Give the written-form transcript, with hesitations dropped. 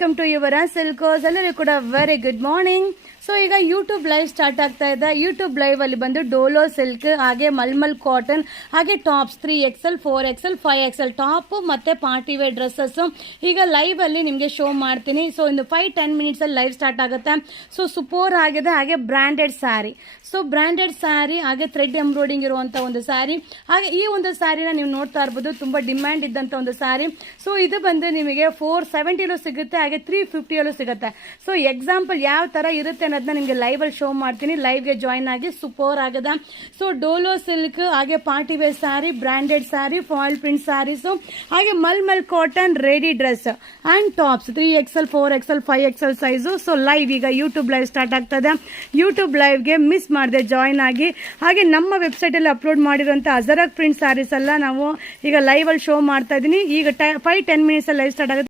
Welcome to ಯುವರ ಸಿಲ್ಕೋಸ್. ಎಲ್ಲರಿಗೂ ಕೂಡ very good morning. So ಈಗ ಯೂಟ್ಯೂಬ್ ಲೈವ್ ಸ್ಟಾರ್ಟ್ ಆಗ್ತಾ ಇದೆ. ಯೂಟ್ಯೂಬ್ ಲೈವ್ ಅಲ್ಲಿ ಬಂದು ಡೋಲೋ ಸಿಲ್ಕ್, ಹಾಗೆ ಮಲ್ಮಲ್ ಕಾಟನ್, ಹಾಗೆ tops 3XL, 4XL, 5XL top ಮತ್ತೆ ಪಾರ್ಟಿ ವೇರ್ ಡ್ರೆಸ್ಸಸ್ ಈಗ ಲೈವ್ ಅಲ್ಲಿ ನಿಮಗೆ ಶೋ ಮಾಡ್ತೀನಿ. ಸೊ ಇನ್ನು 5-10 ಮಿನಿಟ್ಸ್ ಅಲ್ಲಿ ಲೈವ್ ಸ್ಟಾರ್ಟ್ ಆಗುತ್ತೆ. ಸೊ ಸೂಪರ್ ಆಗಿದೆ. ಹಾಗೆ branded sari, so branded sari, ಹಾಗೆ ಥ್ರೆಡ್ ಎಂಬ್ರಾಯ್ಡಿಂಗ್ ಇರುವಂತ ಒಂದು ಸ್ಯಾರಿ. ಹಾಗೆ ಈ ಒಂದು ಸ್ಯಾರಿನ ನೀವು ನೋಡ್ತಾ ಇರ್ಬೋದು, ತುಂಬಾ ಡಿಮ್ಯಾಂಡ್ ಇದ್ದಂತ ಒಂದು ಸ್ಯಾರಿ. ಸೊ ಇದು ಬಂದು ನಿಮಗೆ 470 ಸಿಗುತ್ತೆ, ಹಾಗೆ 350 ಸಿಗುತ್ತೆ. ಸೊ ಎಕ್ಸಾಂಪಲ್ ಯಾವ ತರ ಇರುತ್ತೆ ಅನ್ನೋದನ್ನ ನಿಮಗೆ ಲೈವ್ ಅಲ್ಲಿ ಶೋ ಮಾಡ್ತೀನಿ. ಲೈವ್ ಗೆ ಜಾಯಿನ್ ಆಗಿ. ಸೂಪರ್ ಆಗಿದೆ. ಸೊ ಡೋಲೋ ಸಿಲ್ಕ್, ಹಾಗೆ party wear sari, branded sari, foil print saris, ಹಾಗೆ mulmul cotton ready dress and tops 3XL, 4XL, 5XL size. So live ಈಗ ಯೂಟ್ಯೂಬ್ ಲೈವ್ ಸ್ಟಾರ್ಟ್ ಆಗ್ತದೆ. ಯೂಟ್ಯೂಬ್ ಲೈವ್ಗೆ ಮಿಸ್ ಮಾಡದೆ ಜಾಯಿನ್ ಆಗಿ. ಹಾಗೆ ನಮ್ಮ ವೆಬ್ಸೈಟ್ ಅಲ್ಲಿ ಅಪ್ಲೋಡ್ ಮಾಡಿರುವಂತ ಅಜರಕ್ ಪ್ರಿಂಟ್ ಸ್ಯಾರೀಸ್ ಎಲ್ಲ ನಾವು ಈಗ ಲೈವ್ ಅಲ್ಲಿ ಶೋ ಮಾಡ್ತಾ ಇದೀನಿ. ಈಗ 5-10 ಮಿನಿಟ್ಸ್ ಲೈವ್ ಸ್ಟಾರ್ಟ್ ಆಗುತ್ತೆ.